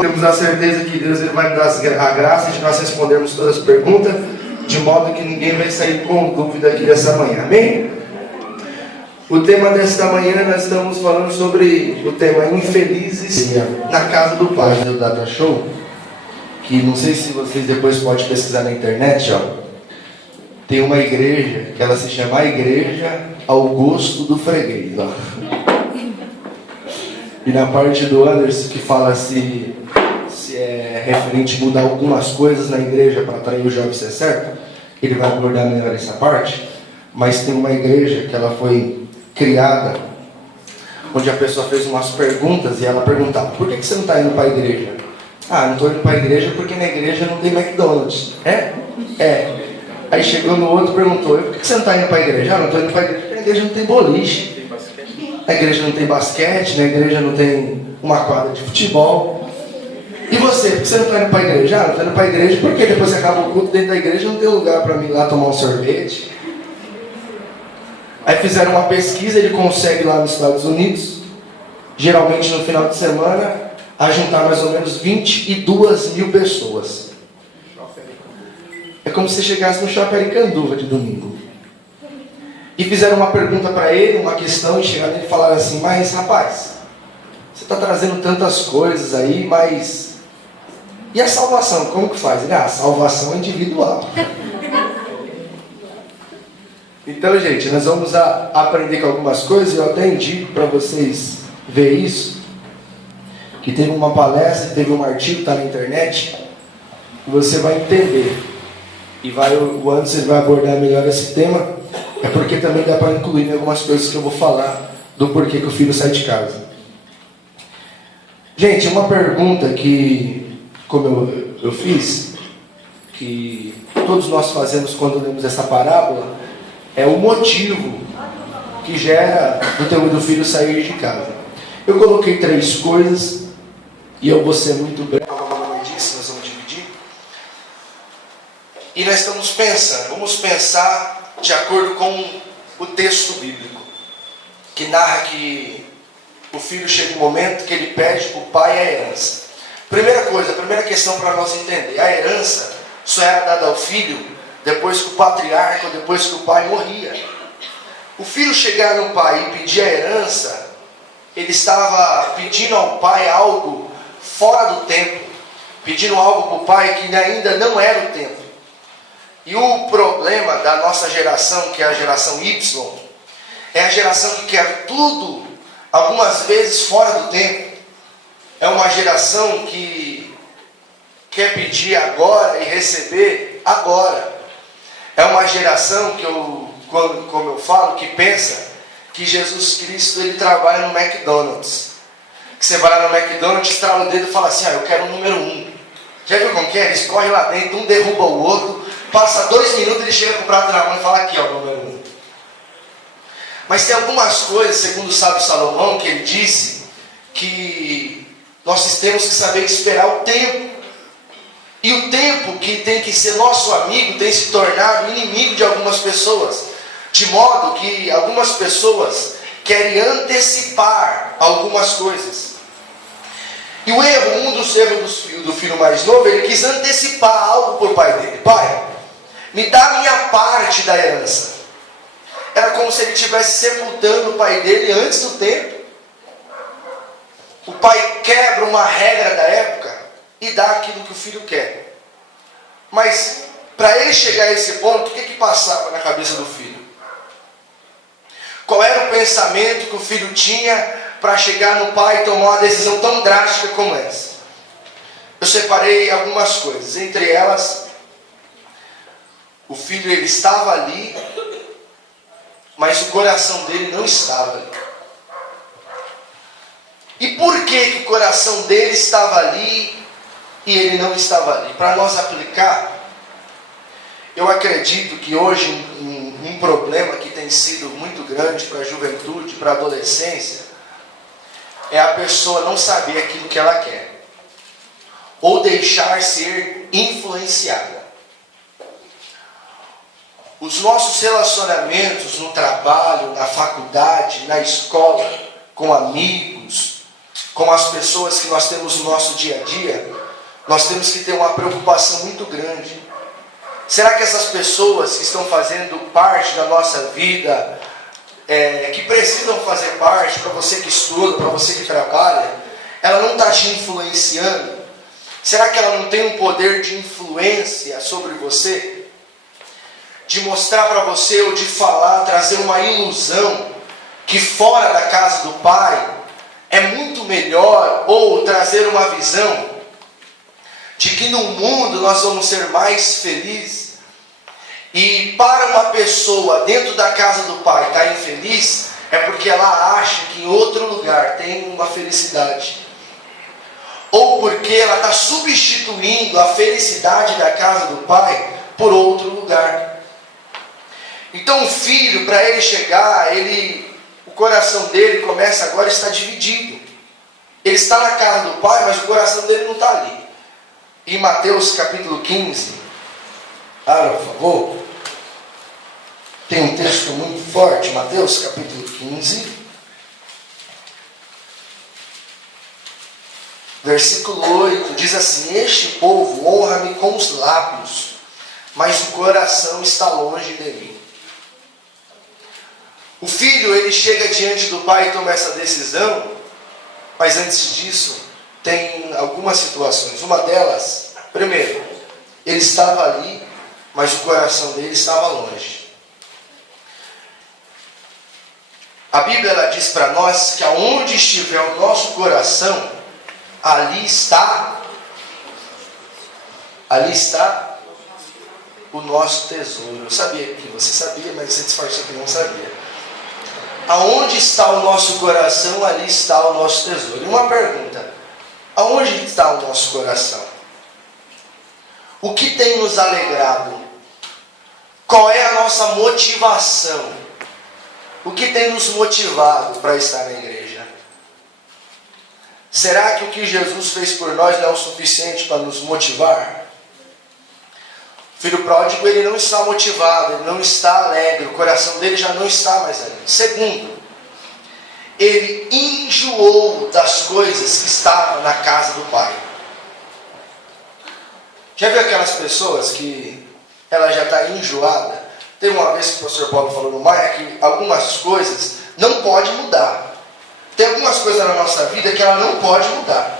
Temos a certeza que Deus ele vai nos dar a graça de nós respondermos todas as perguntas, de modo que ninguém vai sair com dúvida aqui dessa manhã. Amém? O tema desta manhã nós estamos falando sobre o tema Infelizes na Casa do Pai. Do Data Show, que não sei se vocês depois podem pesquisar na internet, ó. Tem uma igreja que ela se chama a Igreja ao Gosto do Freguês, ó. E na parte do Anderson que fala se é referente a mudar algumas coisas na igreja para atrair o jovem ser certo, ele vai abordar melhor essa parte. Mas tem uma igreja que ela foi criada, onde a pessoa fez umas perguntas e ela perguntava: por que você não está indo para a igreja? Ah, não estou indo para a igreja porque na igreja não tem McDonald's. É. Aí chegou no outro e perguntou: por que você não está indo para a igreja? Ah, não estou indo para a igreja porque na igreja não tem boliche. Na igreja não tem basquete, na igreja não tem uma quadra de futebol. E você, por que você não está indo para a igreja? Ah, não estou indo para a igreja porque depois que acaba o culto dentro da igreja não tem lugar para mim ir lá tomar um sorvete. Aí fizeram uma pesquisa, ele consegue lá nos Estados Unidos, geralmente no final de semana, a juntar mais ou menos 22 mil pessoas. É como se você chegasse no Shopping Aricanduva de domingo. E fizeram uma pergunta para ele, uma questão, e chegaram nele e falaram assim: mas rapaz, você está trazendo tantas coisas aí, mas e a salvação, como que faz? Ele: a salvação é individual. Então, gente, nós vamos aprender com algumas coisas. Eu até indico para vocês ver isso, que teve uma palestra, teve um artigo, está na internet, e você vai entender. E o Anderson vai abordar melhor esse tema. É porque também dá para incluir em algumas coisas que eu vou falar do porquê que o filho sai de casa. Gente, uma pergunta que, como eu fiz, que todos nós fazemos quando lemos essa parábola, é o motivo que gera do filho sair de casa. Eu coloquei 3 coisas, e eu vou ser muito breve, como eu disse, nós vamos dividir. E nós estamos pensando, vamos pensar de acordo com o texto bíblico, que narra que o filho chega um momento que ele pede para o pai a herança. Primeira questão para nós entender: a herança só era dada ao filho depois que o patriarca, ou depois que o pai morria. O filho chegar no pai e pedir a herança, ele estava pedindo ao pai algo fora do tempo, pedindo algo para o pai que ainda não era o tempo. E o problema da nossa geração, que é a geração Y, é a geração que quer tudo, algumas vezes fora do tempo. É uma geração que quer pedir agora e receber agora. É uma geração que como eu falo, que pensa que Jesus Cristo ele trabalha no McDonald's. Que você vai lá no McDonald's, estrala o dedo e fala assim: eu quero o número 1. Já viu como que é? Eles correm lá dentro, um derruba o outro. Passa 2 minutos, ele chega com o prato na mão e fala: aqui, ó, número 1. Mas tem algumas coisas, segundo o sábio Salomão, que ele disse que nós temos que saber esperar o tempo. E o tempo que tem que ser nosso amigo tem se tornado inimigo de algumas pessoas. De modo que algumas pessoas querem antecipar algumas coisas. E um dos erros do filho mais novo, ele quis antecipar algo por pai dele. Pai, me dá a minha parte da herança. Era como se ele estivesse sepultando o pai dele antes do tempo. O pai quebra uma regra da época e dá aquilo que o filho quer. Mas, para ele chegar a esse ponto, o que passava na cabeça do filho? Qual era o pensamento que o filho tinha para chegar no pai e tomar uma decisão tão drástica como essa? Eu separei algumas coisas, entre elas, o filho ele estava ali, mas o coração dele não estava ali. E por que o coração dele estava ali e ele não estava ali? Para nós aplicar, eu acredito que hoje um problema que tem sido muito grande para a juventude, para a adolescência, é a pessoa não saber aquilo que ela quer, ou deixar ser influenciada. Os nossos relacionamentos no trabalho, na faculdade, na escola, com amigos, com as pessoas que nós temos no nosso dia a dia, nós temos que ter uma preocupação muito grande. Será que essas pessoas que estão fazendo parte da nossa vida, que precisam fazer parte, para você que estuda, para você que trabalha, ela não está te influenciando? Será que ela não tem um poder de influência sobre você? De mostrar para você, ou de falar, trazer uma ilusão que fora da casa do Pai é muito melhor, ou trazer uma visão de que no mundo nós vamos ser mais felizes. E para uma pessoa dentro da casa do Pai estar infeliz, é porque ela acha que em outro lugar tem uma felicidade. Ou porque ela está substituindo a felicidade da casa do Pai por outro lugar. Então o filho, para ele chegar, o coração dele começa agora a estar dividido. Ele está na casa do Pai, mas o coração dele não está ali. Em Mateus capítulo 15, por favor, tem um texto muito forte, Mateus capítulo 15, versículo 8, diz assim: este povo honra-me com os lábios, mas o coração está longe de mim. O filho, ele chega diante do pai e toma essa decisão, mas antes disso, tem algumas situações. Uma delas, primeiro, ele estava ali, mas o coração dele estava longe. A Bíblia, ela diz para nós que aonde estiver o nosso coração, ali está o nosso tesouro. Eu sabia que você sabia, mas você disfarçou que não sabia. Aonde está o nosso coração, ali está o nosso tesouro. E uma pergunta: aonde está o nosso coração? O que tem nos alegrado? Qual é a nossa motivação? O que tem nos motivado para estar na igreja? Será que o que Jesus fez por nós não é o suficiente para nos motivar? O filho pródigo, ele não está motivado, ele não está alegre, o coração dele já não está mais alegre. Segundo, ele enjoou das coisas que estavam na casa do Pai. Já viu aquelas pessoas que ela já está enjoada? Teve uma vez que o pastor Paulo falou no Maia que algumas coisas não podem mudar. Tem algumas coisas na nossa vida que ela não pode mudar.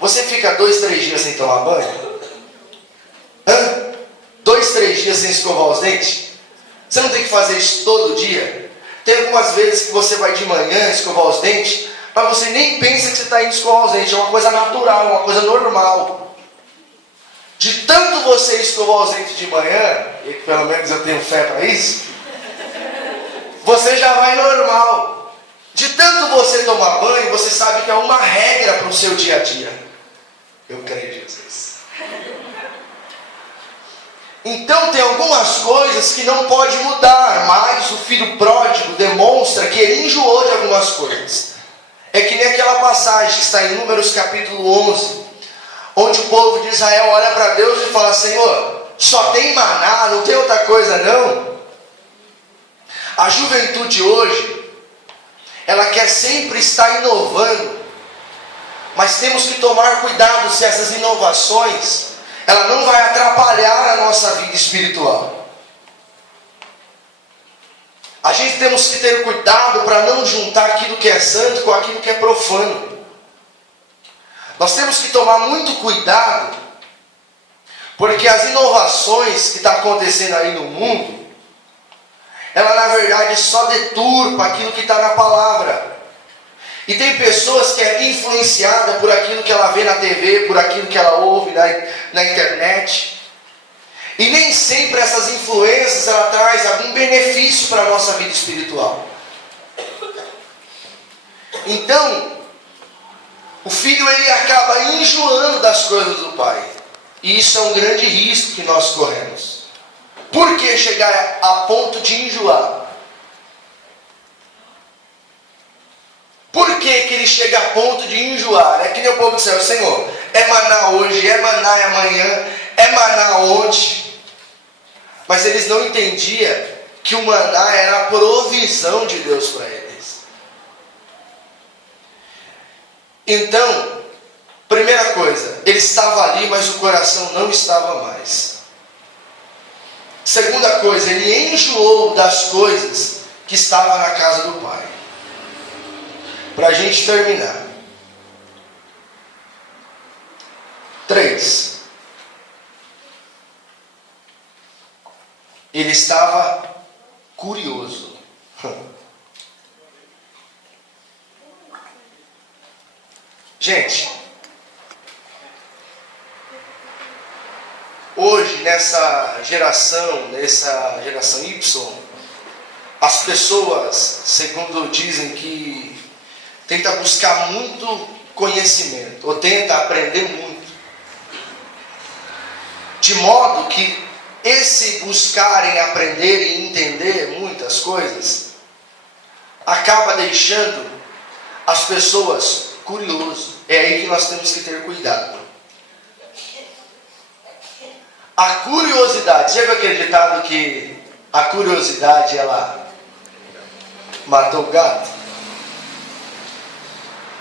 Você fica 2, 3 dias sem tomar banho? 2, 3 dias sem escovar os dentes? Você não tem que fazer isso todo dia? Tem algumas vezes que você vai de manhã escovar os dentes, mas você nem pensa que você está indo escovar os dentes. É uma coisa natural, uma coisa normal. De tanto você escovar os dentes de manhã, e pelo menos eu tenho fé para isso, você já vai normal. De tanto você tomar banho, você sabe que é uma regra para o seu dia a dia. Eu creio em Jesus. Então tem algumas coisas que não pode mudar, mas o filho pródigo demonstra que ele enjoou de algumas coisas. É que nem aquela passagem que está em Números capítulo 11, onde o povo de Israel olha para Deus e fala: Senhor, só tem maná, não tem outra coisa não? A juventude hoje, ela quer sempre estar inovando, mas temos que tomar cuidado se essas inovações ela não vai atrapalhar a nossa vida espiritual. A gente temos que ter cuidado para não juntar aquilo que é santo com aquilo que é profano. Nós temos que tomar muito cuidado, porque as inovações que estão acontecendo aí no mundo, ela na verdade só deturpa aquilo que está na palavra. E tem pessoas que é influenciada por aquilo que ela vê na TV, por aquilo que ela ouve na internet. E nem sempre essas influências ela traz algum benefício para a nossa vida espiritual. Então, o filho ele acaba enjoando das coisas do pai. E isso é um grande risco que nós corremos. Por que chegar a ponto de enjoar? Por que ele chega a ponto de enjoar? É que nem o povo do céu: Senhor, é maná hoje, é maná amanhã, é maná ontem. Mas eles não entendiam que o maná era a provisão de Deus para eles. Então, primeira coisa, ele estava ali, mas o coração não estava mais. Segunda coisa, ele enjoou das coisas que estavam na casa do pai. Para a gente terminar. 3. Ele estava curioso. Gente, hoje nessa geração Y, as pessoas, segundo dizem, que tenta buscar muito conhecimento, ou tenta aprender muito. De modo que esse buscarem aprender e entender muitas coisas acaba deixando as pessoas curiosas. É aí que nós temos que ter cuidado. A curiosidade, já viu aquele ditado que a curiosidade ela matou o gato?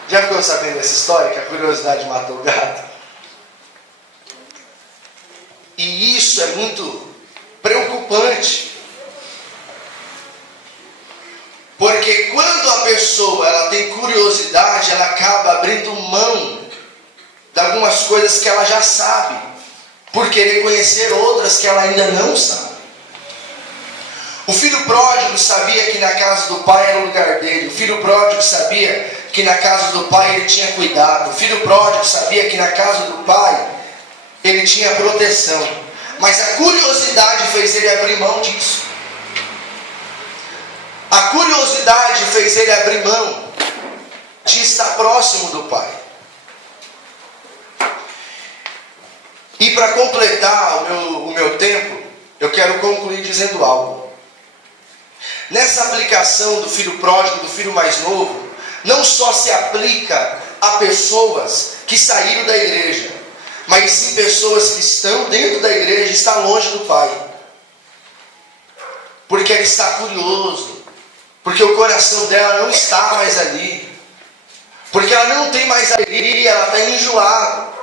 Já ficou sabendo dessa história que a curiosidade matou o gato? E isso é muito preocupante. Porque quando a pessoa ela tem curiosidade, ela acaba abrindo mão de algumas coisas que ela já sabe, por querer conhecer outras que ela ainda não sabe. O filho pródigo sabia que na casa do pai era o lugar dele. O filho pródigo sabia que na casa do pai ele tinha cuidado. O filho pródigo sabia que na casa do pai ele tinha proteção. Mas a curiosidade fez ele abrir mão disso. A curiosidade fez ele abrir mão de estar próximo do pai. E para completar o meu tempo, eu quero concluir dizendo algo. Nessa aplicação do filho pródigo, do filho mais novo, não só se aplica a pessoas que saíram da igreja, mas sim pessoas que estão dentro da igreja e estão longe do pai. Porque ele está curioso, porque o coração dela não está mais ali, porque ela não tem mais alegria, ela está enjoada.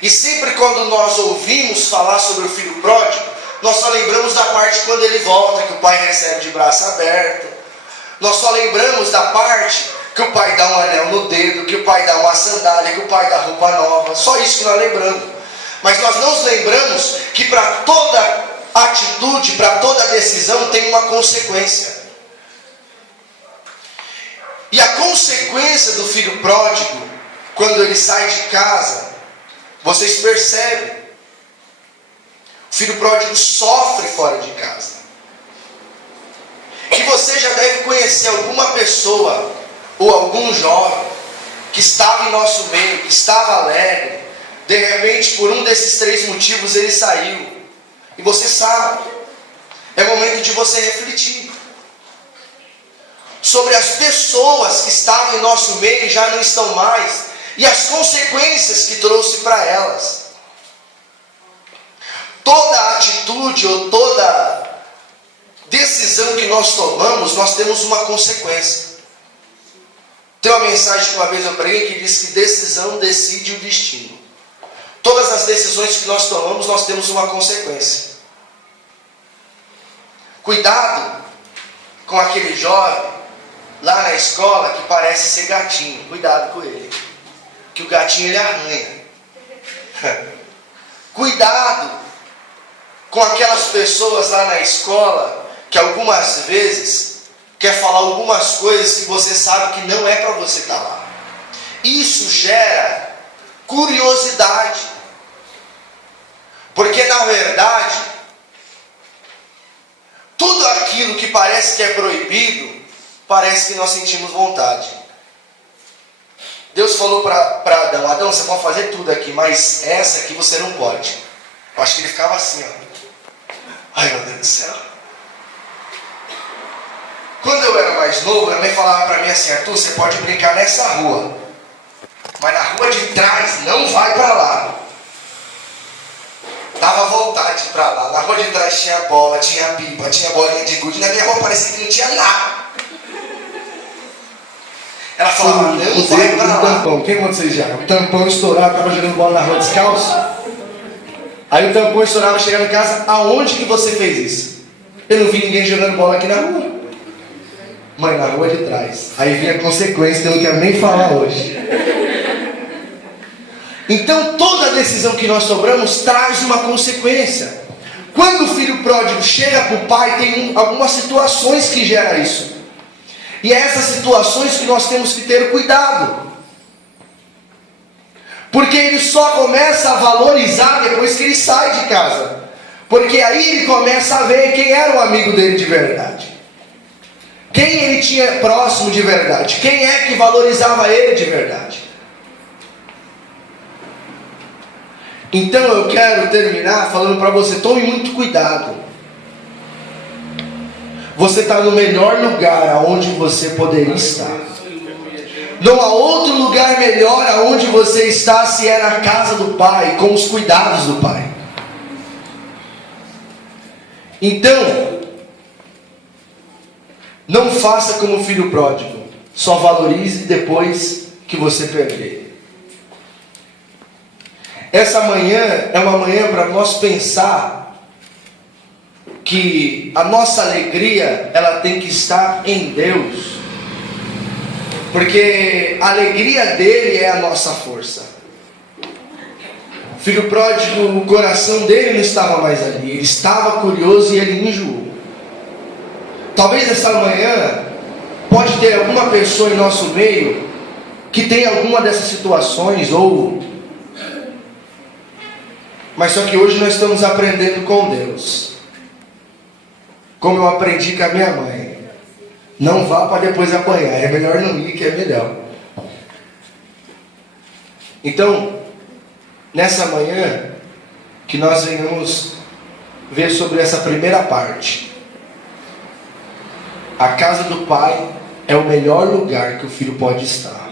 E sempre quando nós ouvimos falar sobre o filho pródigo, nós só lembramos da parte quando ele volta, que o pai recebe de braço aberto. Nós só lembramos da parte que o pai dá um anel no dedo, que o pai dá uma sandália, que o pai dá roupa nova. Só isso que nós lembramos. Mas nós não lembramos que para toda atitude, para toda decisão tem uma consequência. E a consequência do filho pródigo, quando ele sai de casa, vocês percebem. O filho pródigo sofre fora de casa. E você já deve conhecer alguma pessoa ou algum jovem que estava em nosso meio, que estava alegre, de repente por um desses 3 motivos ele saiu. E você sabe, é momento de você refletir sobre as pessoas que estavam em nosso meio e já não estão mais, e as consequências que trouxe para elas. Toda atitude ou toda decisão que nós tomamos, nós temos uma consequência. Tem uma mensagem que uma vez eu preguei que diz que decisão decide o destino. Todas as decisões que nós tomamos, nós temos uma consequência. Cuidado com aquele jovem lá na escola que parece ser gatinho. Cuidado com ele, que o gatinho ele arranha. Cuidado com aquelas pessoas lá na escola que algumas vezes quer falar algumas coisas que você sabe que não é para você estar lá. Isso gera curiosidade. Porque na verdade, tudo aquilo que parece que é proibido, parece que nós sentimos vontade. Deus falou para Adão: Adão, você pode fazer tudo aqui, mas essa aqui você não pode. Eu acho que ele ficava assim, ó. Ai, meu Deus do céu. Quando eu era mais novo, a mãe falava para mim assim: Arthur, você pode brincar nessa rua, mas na rua de trás não vai para lá. Dava vontade de ir para lá. Na rua de trás tinha bola, tinha pipa, tinha bolinha de gude. Na minha rua parecia que não tinha nada. Ela falava, não vai para lá. Tampão, quem de vocês já? O tampão estourava, estava jogando bola na rua descalço. Aí o tampão estourava, chegava em casa, aonde que você fez isso? Eu não vi ninguém jogando bola aqui na rua. Mãe, na rua de trás. Aí vinha a consequência que eu não quero nem falar hoje. Então toda decisão que nós tomamos traz uma consequência. Quando o filho pródigo chega para o pai, tem algumas situações que geram isso. E é essas situações que nós temos que ter cuidado. Porque ele só começa a valorizar depois que ele sai de casa. Porque aí ele começa a ver quem era o amigo dele de verdade. Quem ele tinha próximo de verdade. Quem é que valorizava ele de verdade. Então eu quero terminar falando para você, tome muito cuidado. Você está no melhor lugar aonde você poderia estar. Não há outro lugar melhor aonde você está se é na casa do Pai, com os cuidados do Pai. Então, não faça como o filho pródigo. Só valorize depois que você perder. Essa manhã é uma manhã para nós pensar que a nossa alegria, ela tem que estar em Deus. Porque a alegria dele é a nossa força. O filho pródigo, o coração dele não estava mais ali. Ele estava curioso e ele enjoou. Talvez essa manhã pode ter alguma pessoa em nosso meio que tenha alguma dessas situações mas só que hoje nós estamos aprendendo com Deus. Como eu aprendi com a minha mãe. Não vá para depois apanhar. É melhor não ir, que é melhor. Então, nessa manhã, que nós venhamos ver sobre essa primeira parte. A casa do Pai é o melhor lugar que o filho pode estar.